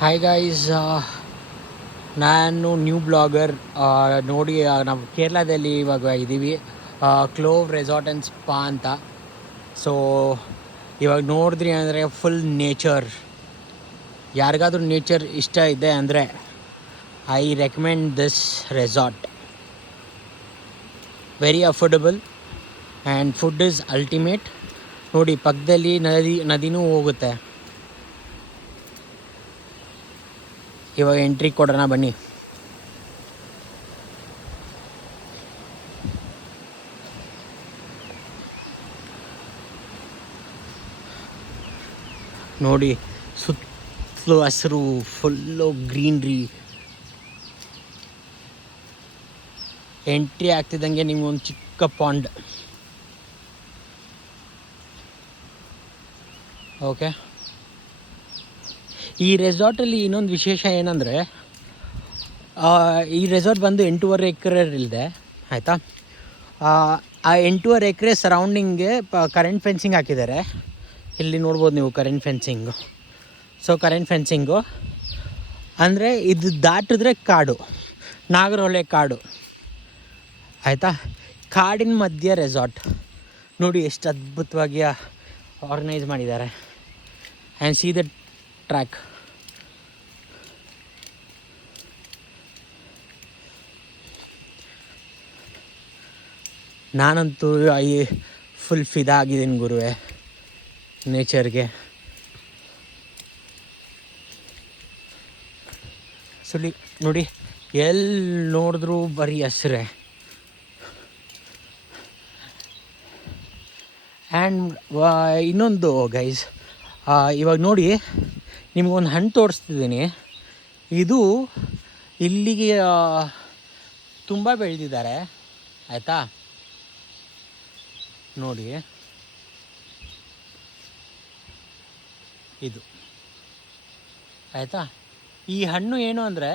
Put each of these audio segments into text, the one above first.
Hi guys, ನಾನು new blogger. ನೋಡಿ, ನಾವು ಕೇರಳದಲ್ಲಿ ಇವಾಗ ಇದ್ದೀವಿ, ಕ್ಲೋವ್ ರೆಸಾರ್ಟ್ ಆ್ಯಂಡ್ ಸ್ಪಾ ಅಂತ. ಸೊ ಇವಾಗ ನೋಡಿದ್ರಿ ಅಂದರೆ ಫುಲ್ ನೇಚರ್. ಯಾರಿಗಾದ್ರೂ ನೇಚರ್ ಇಷ್ಟ ಇದೆ ಅಂದರೆ I recommend this resort. Very affordable and food is ultimate. ನೋಡಿ, ಪಕ್ಕದಲ್ಲಿ ನದಿನೂ ಹೋಗುತ್ತೆ. ಇವಾಗ ಎಂಟ್ರಿ ಕೊಡೋಣ ಬನ್ನಿ. ನೋಡಿ, ಸುತ್ತಲೂ ಹಸಿರು, ಫುಲ್ಲು ಗ್ರೀನ್ರಿ. ಎಂಟ್ರಿ ಆಗ್ತಿದ್ದಂಗೆ ನಿಮ್ಗೊಂದು ಚಿಕ್ಕ ಪಾಂಡ್. ಓಕೆ, ಈ ರೆಸಾರ್ಟಲ್ಲಿ ಇನ್ನೊಂದು ವಿಶೇಷ ಏನಂದರೆ, ಈ ರೆಸಾರ್ಟ್ ಬಂದು 8.5 ಎಕರೆ ಇದೆ, ಆಯಿತಾ. ಆ 8.5 ಎಕರೆ ಸರೌಂಡಿಂಗ್ಗೆ ಕರೆಂಟ್ ಫೆನ್ಸಿಂಗ್ ಹಾಕಿದ್ದಾರೆ. ಇಲ್ಲಿ ನೋಡ್ಬೋದು ನೀವು current fencing. So current fencing ಅಂದರೆ ಇದು ದಾಟಿದ್ರೆ ಕಾಡು, ನಾಗರಹೊಳೆ ಕಾಡು, ಆಯಿತಾ. ಕಾಡಿನ ಮಧ್ಯೆ ರೆಸಾರ್ಟ್. ನೋಡಿ ಎಷ್ಟು ಅದ್ಭುತವಾಗಿ ಆರ್ಗನೈಸ್ ಮಾಡಿದ್ದಾರೆ. And C the track. ನಾನಂತೂ ಫುಲ್ ಫಿದಾ ಆಗಿದ್ದೀನಿ ಗುರುವೆ ನೇಚರ್ಗೆ. ಸುಳಿ ನೋಡಿ, ಎಲ್ಲಿ ನೋಡಿದ್ರೂ ಬರೀ ಹಸಿರೇ. ಆ್ಯಂಡ್ ಇನ್ನೊಂದು ಗೈಸ್, ಇವಾಗ ನೋಡಿ, ನಿಮಗೊಂದು ಹಣ್ಣು ತೋರಿಸ್ತಿದ್ದೀನಿ. ಇದು ಇಲ್ಲಿಗೆ ತುಂಬ ಬೆಳೆದಿದ್ದಾರೆ, ಆಯಿತಾ. ನೋಡಿ, ಇದು ಆಯಿತಾ. ಈ ಹಣ್ಣು ಏನು ಅಂದರೆ,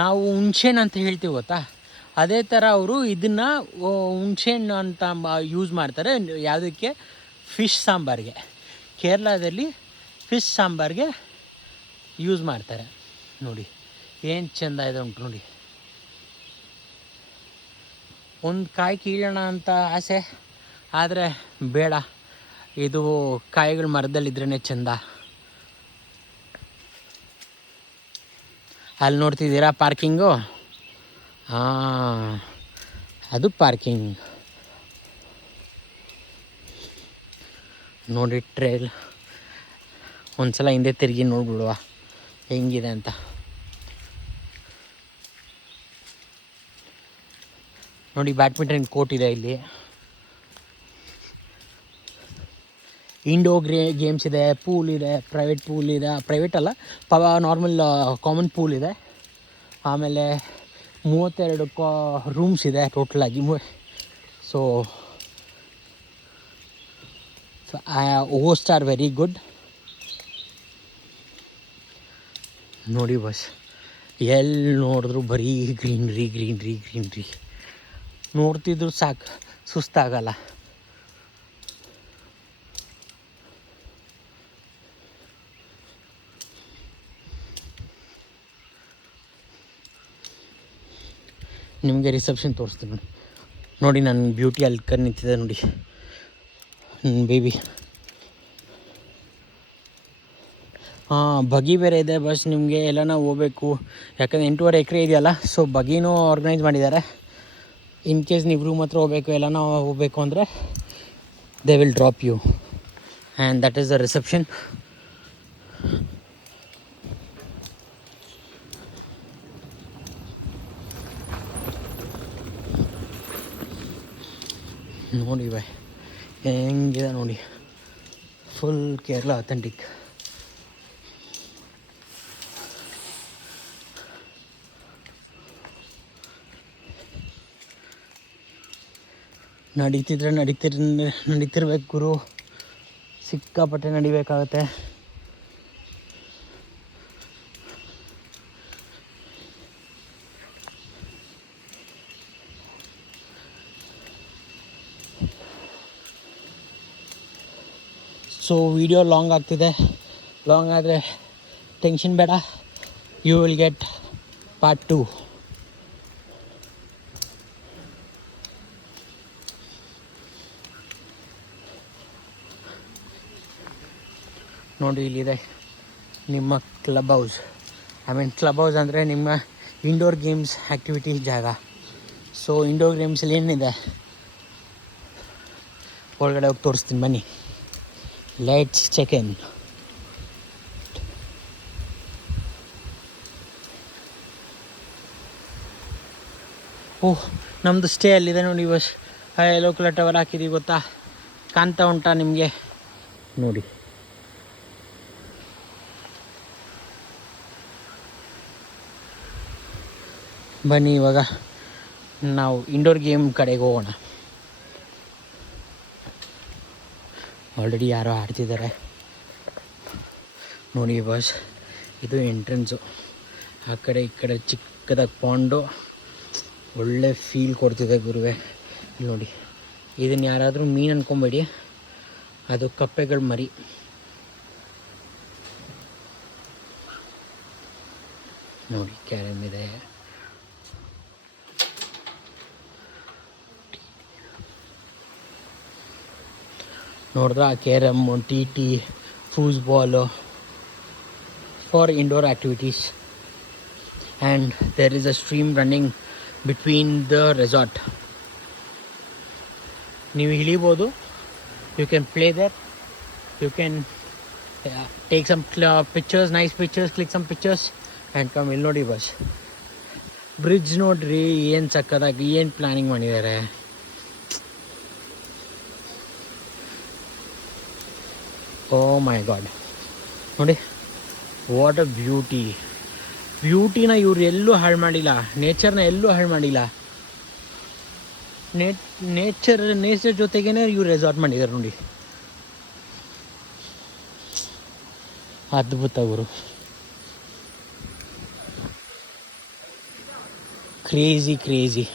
ನಾವು ಹುಣ್ಸೆಹಣ್ಣು ಅಂತ ಹೇಳ್ತೀವಿ ಗೊತ್ತಾ, ಅದೇ ಥರ ಅವರು ಇದನ್ನು ಹುಣ್ಸೆಹಣ್ಣು ಅಂತ ಯೂಸ್ ಮಾಡ್ತಾರೆ. ಯಾವುದಕ್ಕೆ? ಫಿಶ್ ಸಾಂಬಾರಿಗೆ. ಕೇರಳದಲ್ಲಿ ಫಿಶ್ ಸಾಂಬಾರಿಗೆ ಯೂಸ್ ಮಾಡ್ತಾರೆ. ನೋಡಿ ಏನು ಚೆಂದ ಇದೆ ಉಂಟು. ನೋಡಿ, ಒಂದು ಕಾಯಿ ಕೀಳೋಣ ಅಂತ ಆಸೆ, ಆದರೆ ಬೇಡ, ಇದು ಕಾಯಿಗಳು ಮರದಲ್ಲಿದ್ರೇ ಚೆಂದ. ಅಲ್ಲಿ ನೋಡ್ತಿದ್ದೀರಾ ಪಾರ್ಕಿಂಗು? ಹಾಂ, ಅದು ಪಾರ್ಕಿಂಗ್. ನೋಡಿ ಟ್ರೇಲ್. ಒಂದು ಸಲ ಹಿಂದೆ ತಿರುಗಿ ನೋಡ್ಬಿಡುವ ಹೆಂಗಿದೆ ಅಂತ. ನೋಡಿ, ಬ್ಯಾಡ್ಮಿಂಟನ್ ಕೋರ್ಟ್ ಇದೆ ಇಲ್ಲಿ. ಇಂಡೋರ್ ಗೇಮ್ಸ್ ಇದೆ, ಪೂಲ್ ಇದೆ, ಪ್ರೈವೇಟ್ ಪೂಲ್ ಇದೆ, ಪ್ರೈವೇಟ್ ಅಲ್ಲ, ನಾರ್ಮಲ್ ಕಾಮನ್ ಪೂಲ್ ಇದೆ. ಆಮೇಲೆ 32 ರೂಮ್ಸ್ ಇದೆ ಟೋಟಲಾಗಿ. So host are very good. ನೋಡಿ ಬಸ್, ಎಲ್ಲಿ ನೋಡಿದ್ರು ಬರೀ ಗ್ರೀನ್ರಿ ಗ್ರೀನ್ರಿ ಗ್ರೀನ್ರಿ. ನೋಡ್ತಿದ್ರು ಸಾಕು, ಸುಸ್ತಾಗಲ್ಲ. ನಿಮಗೆ ರಿಸೆಪ್ಷನ್ ತೋರಿಸ್ತೀನಿ ನೋಡಿ. ನೋಡಿ ನನ್ನ ಬ್ಯೂಟಿ ಅಲ್ಲಿ ನಿಂತಿದೆ ನೋಡಿ, ಬೇಬಿ. ಹಾಂ, ಬಗಿ ಬೇರೆ ಇದೆ. ಬಸ್ ನಿಮಗೆ ಎಲ್ಲನ ಹೋಗ್ಬೇಕು, ಯಾಕಂದರೆ 8.5 ಎಕರೆ ಇದೆಯಲ್ಲ, ಸೊ ಬಗಿನೂ ಆರ್ಗನೈಸ್ ಮಾಡಿದ್ದಾರೆ. ಇನ್ ಕೇಸ್ ನೀವು ರೂಮ್ ಹತ್ರ ಹೋಗ್ಬೇಕು, ಎಲ್ಲನ ಹೋಗ್ಬೇಕು ಅಂದರೆ they will drop you. And that is the reception. ನೋಡಿ ಬಾಯ್ ಹೆಂಗಿದೆ ನೋಡಿ, ಫುಲ್ ಕೇರಳ ಅಥೆಂಟಿಕ್. ನಡೀತಿರ್ಬೇಕು ಗುರು, ಸಿಕ್ಕಾಪಟ್ಟೆ ನಡಿಬೇಕಾಗತ್ತೆ. ಸೊ ವಿಡಿಯೋ ಲಾಂಗ್ ಆಗ್ತಿದೆ. ಲಾಂಗ್ ಆದರೆ ಟೆನ್ಷನ್ ಬೇಡ, ಯು ವಿಲ್ ಗೆಟ್ ಪಾರ್ಟ್ 2. ನೋಡಿ ಇಲ್ಲಿದೆ ನಿಮ್ಮ ಕ್ಲಬ್ ಹೌಸ್. ಕ್ಲಬ್ ಹೌಸ್ ಅಂದರೆ ನಿಮ್ಮ ಇಂಡೋರ್ ಗೇಮ್ಸ್ ಆ್ಯಕ್ಟಿವಿಟೀಸ್ ಜಾಗ. ಸೊ ಇಂಡೋರ್ ಗೇಮ್ಸಲ್ಲಿ ಏನಿದೆ ಒಳಗಡೆ ಹೋಗಿ ತೋರಿಸ್ತೀನಿ ಬನ್ನಿ. Let's check in. ಓಹ್, ನಮ್ಮದು ಸ್ಟೇ ಅಲ್ಲಿದೆ ನೋಡಿ. ಬಸ್ ಲೋಕಲ್ ಟವರ್ ಹಾಕಿದ್ದೀವಿ ಗೊತ್ತಾ, ಕಾಣ್ತಾ ಉಂಟಾ ನಿಮಗೆ? ನೋಡಿ, ಬನ್ನಿ ಇವಾಗ ನಾವು ಇಂಡೋರ್ ಗೇಮ್ ಕಡೆಗೆ ಹೋಗೋಣ. ಆಲ್ರೆಡಿ ಯಾರೋ ಆಡ್ತಿದ್ದಾರೆ ನೋಡಿ ಬಸ್. ಇದು ಎಂಟ್ರೆನ್ಸು. ಆ ಕಡೆ ಈ ಕಡೆ ಚಿಕ್ಕದಾಗಿ ಪಾಂಡು, ಒಳ್ಳೆ ಫೀಲ್ ಕೊಡ್ತಿದೆ ಗುರುವೆ. ಇಲ್ಲಿ ನೋಡಿ, ಇದನ್ನು ಯಾರಾದರೂ ಮೀನು ಅಂದ್ಕೊಂಬೇಡಿ, ಅದು ಕಪ್ಪೆಗಳ ಮರಿ. ನೋಡಿ ಕ್ಯಾರಮ್ ಇದೆ. ನೋಡಿದ್ರೆ ಕ್ಯಾರಮ್ಮು, ಟಿ foosball for indoor activities. And there is a stream running between the resort. ನೀವು ಇಳಿಬೋದು, you can play there, you can take some pictures, nice pictures, click some pictures and come. ಇಲ್ಲಿ ನೋಡಿ bus, bridge ನೋಡ್ರಿ ಏನು ಸಕ್ಕದಾಗಿ ಏನು planning ಮಾಡಿದ್ದಾರೆ. ಓ ಮೈ god, ನೋಡಿ what a ಬ್ಯೂಟಿನ ಇವ್ರು ಎಲ್ಲೂ ಹಾಳು ಮಾಡಿಲ್ಲ, ನೇಚರ್ನ ಎಲ್ಲೂ ಹಾಳು ಮಾಡಿಲ್ಲ. ನೇಚರ್ ಜೊತೆಗೇ ಇವ್ರು ರೆಸಾರ್ಟ್ ಮಾಡಿದ್ದಾರೆ ನೋಡಿ. ಅದ್ಭುತ ಗುರು, ಕ್ರೇಜಿ.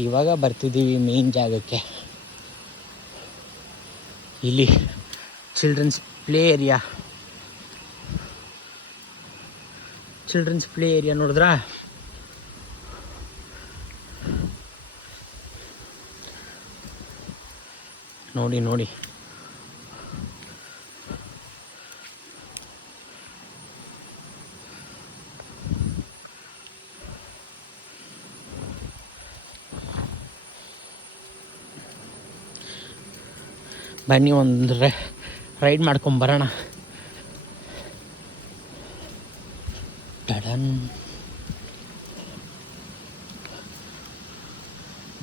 ಇವಾಗ ಬರ್ತಿದ್ದೀವಿ ಮೇನ್ ಜಾಗಕ್ಕೆ. ಇಲ್ಲಿ ಚಿಲ್ಡ್ರನ್ಸ್ ಪ್ಲೇ ಏರಿಯಾ ನೋಡಿದ್ರಾ? ನೋಡಿ ಬನ್ನಿ ಒಂದು ರೈಡ್ ಮಾಡ್ಕೊಂಬರೋಣ.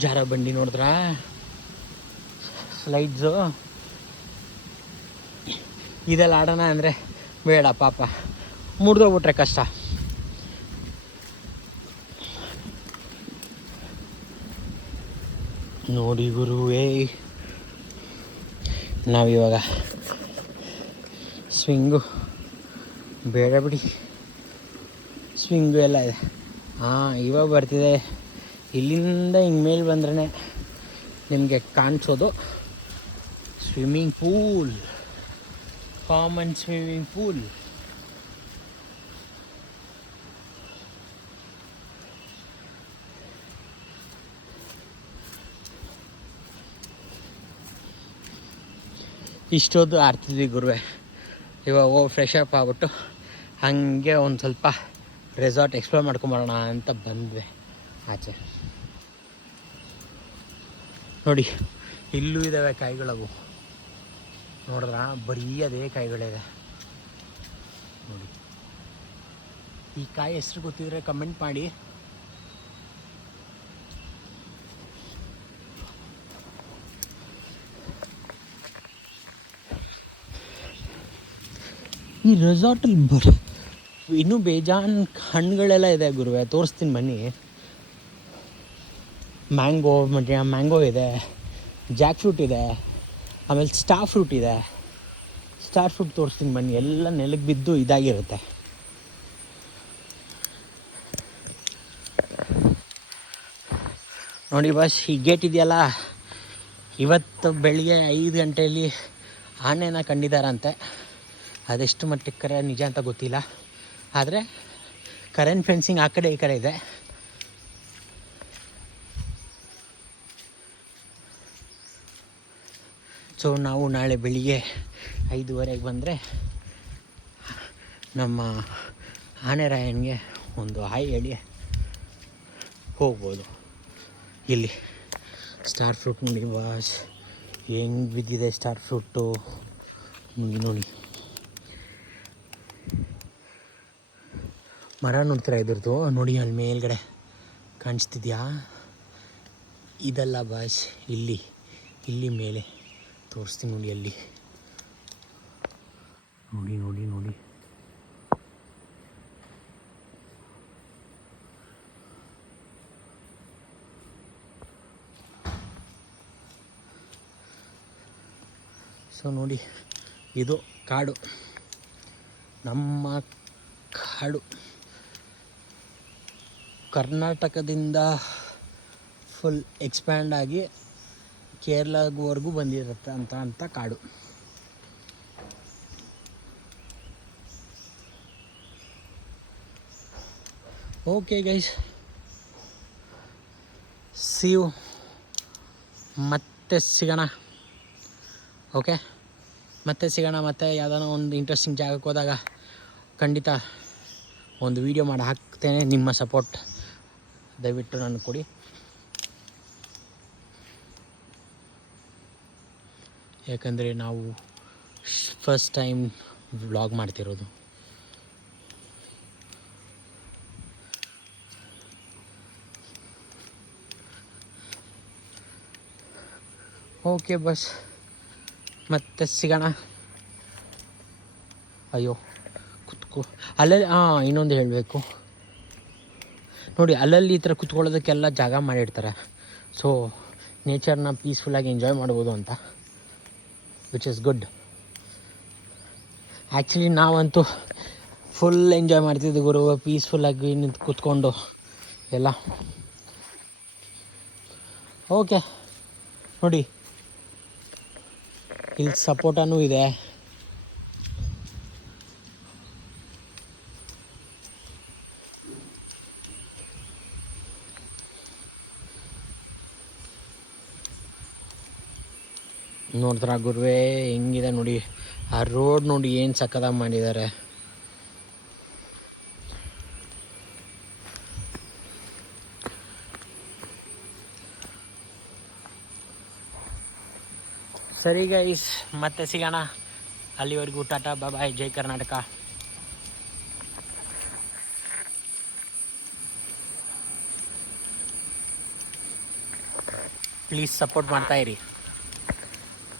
ಜಾರ ಬಂಡಿ ನೋಡಿದ್ರಾ, ಸ್ಲೈಡ್ಸು. ಇದೆಲ್ಲ ಆಡೋಣ ಅಂದರೆ ಬೇಡ ಪಾಪ, ಮುರಿದೋಗ್ಬಿಟ್ರೆ ಕಷ್ಟ. ನೋಡಿ ಗುರುವೇ, ನಾವಿವಾಗ ಸ್ವಿಂಗು ಬೇಡ ಬಿಡಿ, ಸ್ವಿಂಗು ಎಲ್ಲ ಇದೆ. ಇವಾಗ ಬರ್ತಿದೆ. ಇಲ್ಲಿಂದ ಹಿಂಗೆ ಮೇಲೆ ಬಂದ್ರೇ ನಿಮಗೆ ಕಾಣಿಸೋದು swimming pool, common swimming pool. ಇಷ್ಟೊಂದು ಆಡ್ತಿದ್ವಿ ಗುರುವೆ. ಇವಾಗ ಫ್ರೆಶ್ ಅಪ್ ಆಗ್ಬಿಟ್ಟು ಹಾಗೆ ಒಂದು ಸ್ವಲ್ಪ ರೆಸಾರ್ಟ್ ಎಕ್ಸ್ಪ್ಲೋರ್ ಮಾಡ್ಕೊಂಬರೋಣ ಅಂತ ಬಂದ್ವಿ ಆಚೆ. ನೋಡಿ ಇಲ್ಲೂ ಇದ್ದಾವೆ ಕಾಯಿಗಳವು, ನೋಡಿದ್ರ ಬರೀ ಅದೇ ಕಾಯಿಗಳಿದೆ ನೋಡಿ. ಈ ಕಾಯಿ ಹೆಸರು ಗೊತ್ತಿದ್ರೆ ಕಮೆಂಟ್ ಮಾಡಿ. ಈ ರೆಸಾರ್ಟಲ್ಲಿ ಇನ್ನೂ ಬೇಜಾನ್ ಹಣ್ಣುಗಳೆಲ್ಲ ಇದೆ ಗುರುವೆ, ತೋರಿಸ್ತೀನಿ ಬನ್ನಿ. ಮ್ಯಾಂಗೋ ಇದೆ, ಜಾಕ್ ಫ್ರೂಟ್ ಇದೆ, ಆಮೇಲೆ ಸ್ಟಾರ್ ಫ್ರೂಟ್ ಇದೆ. ಸ್ಟಾರ್ ಫ್ರೂಟ್ ತೋರಿಸ್ತೀನಿ ಬನ್ನಿ, ಎಲ್ಲ ನೆಲಕ್ಕೆ ಬಿದ್ದು ಇದಾಗಿರುತ್ತೆ. ನೋಡಿ ಬಸ್, ಈ ಗೇಟ್ ಇದೆಯಲ್ಲ, ಇವತ್ತು ಬೆಳಿಗ್ಗೆ 5 ಗಂಟೆಯಲ್ಲಿ ಆನೆನ ಕಂಡಿದ್ದಾರಂತೆ. ಅದೆಷ್ಟು ಮಟ್ಟಿಗೆ ಕರೆ ನಿಜ ಅಂತ ಗೊತ್ತಿಲ್ಲ. ಆದರೆ ಕರೆಂಟ್ ಫೆನ್ಸಿಂಗ್ ಆ ಕಡೆ ಈ ಕಡೆ ಇದೆ. ಸೊ ನಾವು ನಾಳೆ ಬೆಳಿಗ್ಗೆ 5:15 ಬಂದರೆ ನಮ್ಮ ಆನೆರಾಯನಿಗೆ ಒಂದು ಹಾಯ್ ಹೇಳಿ ಹೋಗ್ಬೋದು. ಇಲ್ಲಿ ಸ್ಟಾರ್ ಫ್ರೂಟ್ ನೋಡಿ ಬಾಸ್, ಹೆಂಗೆ ಬಿದ್ದಿದೆ ಸ್ಟಾರ್ ಫ್ರೂಟು ನೋಡಿ. ಮರ ನೋಡ್ತೀರಾ ಇದ್ರದ್ದು ನೋಡಿ, ಅಲ್ಲಿ ಮೇಲ್ಗಡೆ ಕಾಣಿಸ್ತಿದ್ಯಾ? ಇದಲ್ಲ ಬಾಸ್, ಇಲ್ಲಿ ಮೇಲೆ ತೋರಿಸ್ತೀನಿ ನೋಡಿ. ಅಲ್ಲಿ ನೋಡಿ. ಸೊ ನೋಡಿ, ಇದು ಕಾಡು, ನಮ್ಮ ಕಾಡು. ಕರ್ನಾಟಕದಿಂದ ಫುಲ್ ಎಕ್ಸ್ಪ್ಯಾಂಡ್ ಆಗಿ ಕೇರಳವರೆಗೂ ಬಂದಿರುತ್ತೆ ಅಂತ ಕಾಡು. ಓಕೆ ಗೈಸ್, ಸಿ ಯು, ಮತ್ತೆ ಸಿಗೋಣ. ಓಕೆ, ಮತ್ತೆ ಸಿಗೋಣ. ಮತ್ತೆ ಯಾವುದಾನ ಒಂದು ಇಂಟ್ರೆಸ್ಟಿಂಗ್ ಜಾಗಕ್ಕೆ ಹೋದಾಗ ಖಂಡಿತ ಒಂದು ವೀಡಿಯೋ ಮಾಡಿ ಹಾಕ್ತೇನೆ. ನಿಮ್ಮ ಸಪೋರ್ಟ್ ದಯವಿಟ್ಟು ನನಗೆ ಕೊಡಿ. ಯಾಕಂದರೆ ನಾವು ಫಸ್ಟ್ ಟೈಮ್ ವ್ಲಾಗ್ ಮಾಡ್ತಿರೋದು. ಓಕೆ ಬಸ್, ಮತ್ತೆ ಸಿಗೋಣ. ಅಯ್ಯೋ ಕುತ್ಕೋ ಅಲ್ಲಲ್ಲಿ. ಇನ್ನೊಂದು ಹೇಳಬೇಕು ನೋಡಿ, ಅಲ್ಲಲ್ಲಿ ಈ ಥರ ಕುತ್ಕೊಳ್ಳೋದಕ್ಕೆಲ್ಲ ಜಾಗ ಮಾಡಿರ್ತಾರೆ. ಸೊ ನೇಚರ್ನ ಪೀಸ್ಫುಲ್ಲಾಗಿ ಎಂಜಾಯ್ ಮಾಡ್ಬೋದು ಅಂತ, ವಿಚ್ ಇಸ್ ಗುಡ್. ಆ್ಯಕ್ಚುಲಿ ನಾವಂತೂ ಫುಲ್ ಎಂಜಾಯ್ ಮಾಡ್ತಿದ್ವಿ ಗುರು, ಪೀಸ್ಫುಲ್ಲಾಗಿ ನಿಂತು ಕೂತ್ಕೊಂಡು ಎಲ್ಲ. ಓಕೆ ನೋಡಿ, ಇಲ್ಲಿ ಸಪೋಟನೂ ಇದೆ. ನೋಡಿದ್ರ ಗುರುವೇ ಹೆಂಗಿದೆ ನೋಡಿ, ಆ ರೋಡ್ ನೋಡಿ ಏನು ಸಕ್ಕತ್ತಾಗಿ ಮಾಡಿದ್ದಾರೆ. ಸರಿ ಗೈಸ್, ಮತ್ತೆ ಸಿಗೋಣ. ಅಲ್ಲಿವರೆಗೂ ಟಾಟಾ ಬಾಯ್, ಜೈ ಕರ್ನಾಟಕ. Please support ಮಾಡ್ತಾಯಿರಿ.